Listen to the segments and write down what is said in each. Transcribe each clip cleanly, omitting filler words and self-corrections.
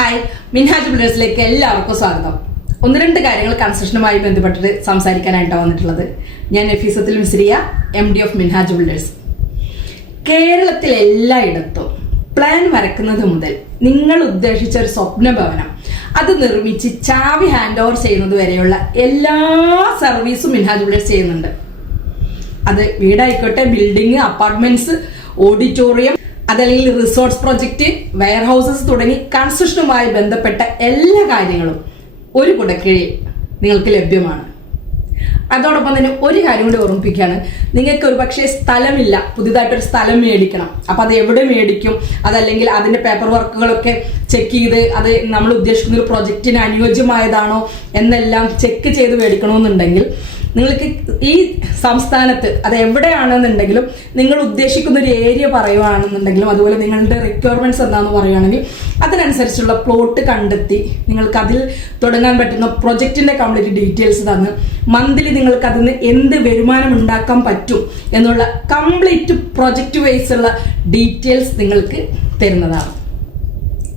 Hi, Minhaj ബിൽഡേഴ്സിലേക്ക് എല്ലാവർക്കും സ്വാഗതം. ഒന്ന് രണ്ട് കാര്യങ്ങൾ കൺസ്ട്രക്ഷനുമായി ബന്ധപ്പെട്ടിട്ട് സംസാരിക്കാനായിട്ടാണ് വന്നിട്ടുള്ളത്. ഞാൻ Nafeesathul Misriya, MD of Minhaj builders. കേരളത്തിൽ എല്ലായിടത്തും പ്ലാൻ വരക്കുന്നത് മുതൽ നിങ്ങൾ ഉദ്ദേശിച്ച ഒരു സ്വപ്ന ഭവനം അത് നിർമ്മിച്ച് ചാവി ഹാൻഡ് ഓവർ ചെയ്യുന്നത് വരെയുള്ള എല്ലാ സർവീസും മിൻഹാജ് ബിൽഡേഴ്സ് ചെയ്യുന്നുണ്ട്. അത് വീടായിക്കോട്ടെ, ബിൽഡിംഗ്, അപ്പാർട്ട്മെന്റ്സ്, ഓഡിറ്റോറിയം, അതല്ലെങ്കിൽ റിസോർട്ട്സ് പ്രൊജക്ട്, വെയർ ഹൗസസ് തുടങ്ങി കൺസ്ട്രക്ഷനുമായി ബന്ധപ്പെട്ട എല്ലാ കാര്യങ്ങളും ഒരു കുടക്കീഴിൽ നിങ്ങൾക്ക് ലഭ്യമാണ്. അതോടൊപ്പം തന്നെ ഒരു കാര്യം കൂടി ഓർമ്മിപ്പിക്കുകയാണ്, നിങ്ങൾക്ക് ഒരു പക്ഷേ സ്ഥലമില്ല, പുതിയതായിട്ടൊരു സ്ഥലം മേടിക്കണം. അപ്പൊ അത് എവിടെ മേടിക്കും, അതല്ലെങ്കിൽ അതിന്റെ പേപ്പർ വർക്കുകളൊക്കെ ചെക്ക് ചെയ്ത് അത് നമ്മൾ ഉദ്ദേശിക്കുന്ന ഒരു പ്രൊജക്റ്റിന് അനുയോജ്യമായതാണോ എന്നെല്ലാം ചെക്ക് ചെയ്ത് മേടിക്കണമെന്നുണ്ടെങ്കിൽ നിങ്ങൾക്ക് ഈ സംസ്ഥാനത്ത് അത് എവിടെയാണെന്നുണ്ടെങ്കിലും നിങ്ങൾ ഉദ്ദേശിക്കുന്ന ഒരു ഏരിയ പറയുകയാണെന്നുണ്ടെങ്കിലും അതുപോലെ നിങ്ങളുടെ റിക്വയർമെന്റ്സ് എന്താണെന്ന് പറയുകയാണെങ്കിൽ അതിനനുസരിച്ചുള്ള പ്ലോട്ട് കണ്ടെത്തി നിങ്ങൾക്ക് അതിൽ തുടങ്ങാൻ പറ്റുന്ന പ്രൊജക്റ്റിന്റെ കംപ്ലീറ്റ് ഡീറ്റെയിൽസ് തന്ന് മന്ത്ലി നിങ്ങൾക്ക് അതിന് എന്ത് വരുമാനം ഉണ്ടാക്കാൻ പറ്റും എന്നുള്ള കംപ്ലീറ്റ് പ്രൊജക്റ്റ് വൈസ് ഉള്ള ഡീറ്റെയിൽസ് നിങ്ങൾക്ക് തരുന്നതാണ്.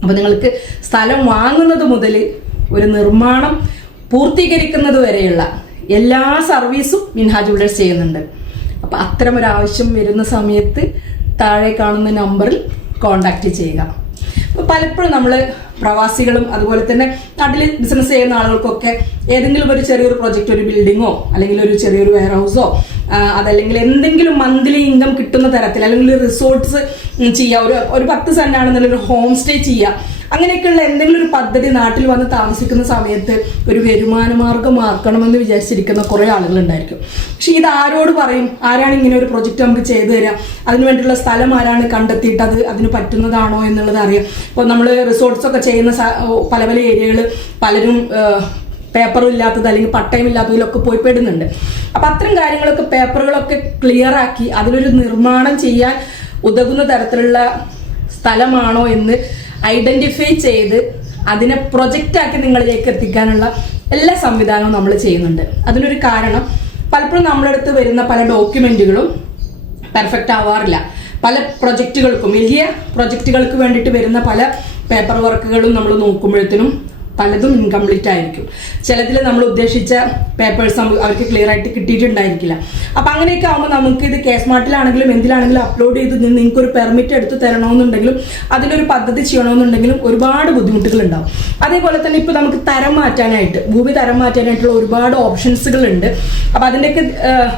അപ്പൊ നിങ്ങൾക്ക് സ്ഥലം വാങ്ങുന്നത് മുതൽ ഒരു നിർമ്മാണം പൂർത്തീകരിക്കുന്നത് വരെയുള്ള എല്ലാ സർവീസും മിൻഹാജ് ബിൽഡേഴ്സ് ചെയ്യുന്നുണ്ട്. അപ്പൊ അത്തരം ഒരു ആവശ്യം വരുന്ന സമയത്ത് താഴെ കാണുന്ന നമ്പറിൽ കോണ്ടാക്ട് ചെയ്യുക. അപ്പൊ പലപ്പോഴും നമ്മൾ പ്രവാസികളും അതുപോലെ തന്നെ നാട്ടിൽ ബിസിനസ് ചെയ്യുന്ന ആളുകൾക്കൊക്കെ ഏതെങ്കിലും ഒരു ചെറിയൊരു പ്രൊജക്റ്റ്, ഒരു ബിൽഡിങ്ങോ അല്ലെങ്കിൽ ഒരു ചെറിയൊരു വെയർ ഹൗസോ അതല്ലെങ്കിൽ എന്തെങ്കിലും മന്ത്ലി ഇൻകം കിട്ടുന്ന തരത്തിൽ അല്ലെങ്കിൽ റിസോർട്ട്സ് ചെയ്യുക, ഒരു 10 സെന്റ് ആണെന്നുള്ളൊരു ഹോം സ്റ്റേ ചെയ്യുക, അങ്ങനെയൊക്കെയുള്ള എന്തെങ്കിലും ഒരു പദ്ധതി നാട്ടിൽ വന്ന് താമസിക്കുന്ന സമയത്ത് ഒരു വരുമാന മാർഗമാക്കണമെന്ന് വിചാരിച്ചിരിക്കുന്ന കുറെ ആളുകൾ ഉണ്ടായിരിക്കും. പക്ഷെ ഇത് ആരോട് പറയും? ആരാണ് ഇങ്ങനെ ഒരു പ്രൊജക്റ്റ് നമുക്ക് ചെയ്തു തരിക? അതിനുവേണ്ടിയുള്ള സ്ഥലം ആരാണ് കണ്ടെത്തിയിട്ട് അതിന് പറ്റുന്നതാണോ എന്നുള്ളത് അറിയാം. ഇപ്പോൾ നമ്മൾ റിസോർട്ട്സ് ഒക്കെ ചെയ്യുന്ന പല പല ഏരിയകൾ പലരും പേപ്പറും ഇല്ലാത്തത് അല്ലെങ്കിൽ പട്ടയം ഇല്ലാത്തതിലൊക്കെ പോയി പെടുന്നുണ്ട്. അപ്പൊ അത്തരം കാര്യങ്ങളൊക്കെ പേപ്പറുകളൊക്കെ ക്ലിയർ ആക്കി അതിലൊരു നിർമ്മാണം ചെയ്യാൻ ഉതകുന്ന തരത്തിലുള്ള സ്ഥലമാണോ എന്ന് ഐഡന്റിഫൈ ചെയ്ത് അതിനെ പ്രൊജക്റ്റ് ആക്കി നിങ്ങളിലേക്ക് എത്തിക്കാനുള്ള എല്ലാ സംവിധാനവും നമ്മൾ ചെയ്യുന്നുണ്ട്. അതിനൊരു കാരണം പലപ്പോഴും നമ്മളടുത്ത് വരുന്ന പല ഡോക്യുമെന്റുകളും പെർഫെക്റ്റ് ആവാറില്ല. പല പ്രൊജക്റ്റുകൾക്കും, വലിയ പ്രൊജക്റ്റുകൾക്ക് വേണ്ടിയിട്ട് വരുന്ന പല പേപ്പർ വർക്കുകളും നമ്മൾ നോക്കുമ്പോഴത്തേനും പലതും ഇൻകംപ്ലീറ്റ് ആയിരിക്കും. ചിലതിൽ നമ്മൾ ഉദ്ദേശിച്ച പേപ്പേഴ്സ് അവർക്ക് ക്ലിയർ ആയിട്ട് കിട്ടിയിട്ടുണ്ടായിരിക്കില്ല. അപ്പൊ അങ്ങനെയൊക്കെ ആകുമ്പോൾ നമുക്ക് ഇത് സ്മാർട്ടിലാണെങ്കിലും എന്തിലാണെങ്കിലും അപ്ലോഡ് ചെയ്ത് നിങ്ങൾക്ക് ഒരു പെർമിറ്റ് എടുത്ത് തരണമെന്നുണ്ടെങ്കിലും അതിലൊരു പദ്ധതി ചെയ്യണമെന്നുണ്ടെങ്കിലും ഒരുപാട് ബുദ്ധിമുട്ടുകൾ ഉണ്ടാവും. അതേപോലെ തന്നെ ഇപ്പൊ നമുക്ക് തരം മാറ്റാനായിട്ട്, ഭൂമി തരം മാറ്റാനായിട്ടുള്ള ഒരുപാട് ഓപ്ഷൻസുകൾ ഉണ്ട്. അപ്പൊ അതിൻ്റെയൊക്കെ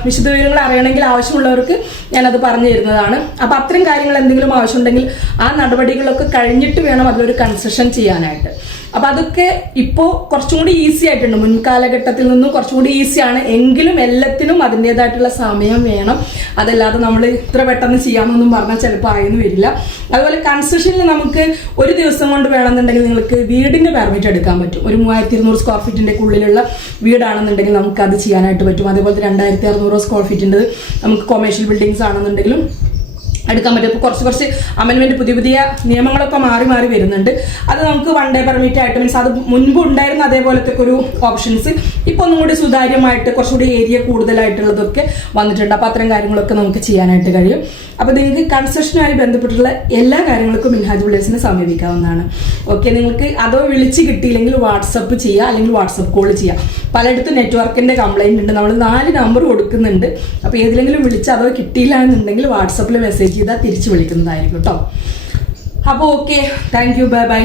വിശദവിവരങ്ങൾ അറിയണമെങ്കിൽ ആവശ്യമുള്ളവർക്ക് ഞാനത് പറഞ്ഞു തരുന്നതാണ്. അപ്പൊ അത്തരം കാര്യങ്ങൾ എന്തെങ്കിലും ആവശ്യമുണ്ടെങ്കിൽ ആ നടപടികളൊക്കെ കഴിഞ്ഞിട്ട് വേണം അതിലൊരു കൺസെഷൻ ചെയ്യാനായിട്ട്. അപ്പൊ അതൊക്കെ ഇപ്പോ കുറച്ചും കൂടി ഈസി ആയിട്ടുണ്ട്, മുൻകാലഘട്ടത്തിൽ നിന്നും കുറച്ചും കൂടി ഈസിയാണ്. എങ്കിലും എല്ലാത്തിനും അതിൻ്റെതായിട്ടുള്ള സമയം വേണം. അതല്ലാതെ നമ്മൾ ഇത്ര പെട്ടെന്ന് ചെയ്യാമെന്നൊന്നും പറഞ്ഞാൽ ചിലപ്പോൾ ആയെന്ന് വരില്ല. അതുപോലെ കൺസ്ട്രക്ഷനിൽ നമുക്ക് ഒരു ദിവസം കൊണ്ട് വേണമെന്നുണ്ടെങ്കിൽ നിങ്ങൾക്ക് വീടിന്റെ പെർമിറ്റ് എടുക്കാൻ പറ്റും. ഒരു 3200 സ്ക്വയർ ഫീറ്റിന്റെ ഉള്ളിലുള്ള വീടാണെന്നുണ്ടെങ്കിൽ നമുക്ക് അത് ചെയ്യാനായിട്ട് പറ്റും. അതേപോലെ 2600 സ്ക്വയർ ഫീറ്റിൻ്റെ നമുക്ക് കൊമേഴ്ഷ്യൽ ബിൽഡിങ്സ് ആണെന്നുണ്ടെങ്കിലും എടുക്കാൻ പറ്റും. ഇപ്പോൾ കുറച്ച് അമെൻമെന്റ് പുതിയ നിയമങ്ങളൊക്കെ മാറി വരുന്നുണ്ട്. അത് നമുക്ക് 1 ഡേ പെർമിറ്റ് ആയിട്ട്, മീൻസ് അത് മുൻപ് ഉണ്ടായിരുന്ന അതേപോലത്തെ ഒരു ഓപ്ഷൻസ് ഇപ്പൊ ഒന്നും കൂടി സുതാര്യമായിട്ട് കുറച്ചുകൂടി ഏരിയ കൂടുതലായിട്ടുള്ളതൊക്കെ വന്നിട്ടുണ്ട്. അപ്പൊ അത്തരം കാര്യങ്ങളൊക്കെ നമുക്ക് ചെയ്യാനായിട്ട് കഴിയും. അപ്പൊ നിങ്ങൾക്ക് കൺസ്ട്രക്ഷനുമായി ബന്ധപ്പെട്ടുള്ള എല്ലാ കാര്യങ്ങൾക്കും മിൻഹാജ് ബിൽഡേഴ്സിനെ സമീപിക്കാവുന്നതാണ്. ഓക്കെ, നിങ്ങൾക്ക് അതോ വിളിച്ച് കിട്ടിയില്ലെങ്കിൽ വാട്സപ്പ് ചെയ്യുക, അല്ലെങ്കിൽ വാട്സപ്പ് കോൾ ചെയ്യുക. പലയിടത്തും നെറ്റ്വർക്കിന്റെ കംപ്ലൈന്റ് ഉണ്ട്. നമ്മൾ 4 നമ്പർ കൊടുക്കുന്നുണ്ട്. അപ്പൊ ഏതിലെങ്കിലും വിളിച്ച് അതോ കിട്ടിയില്ല എന്നുണ്ടെങ്കിൽ വാട്സപ്പിൽ മെസ്സേജ് ചെയ്താൽ തിരിച്ചു വിളിക്കുന്നതായിരിക്കും കേട്ടോ. അപ്പോൾ okay, thank you, bye bye.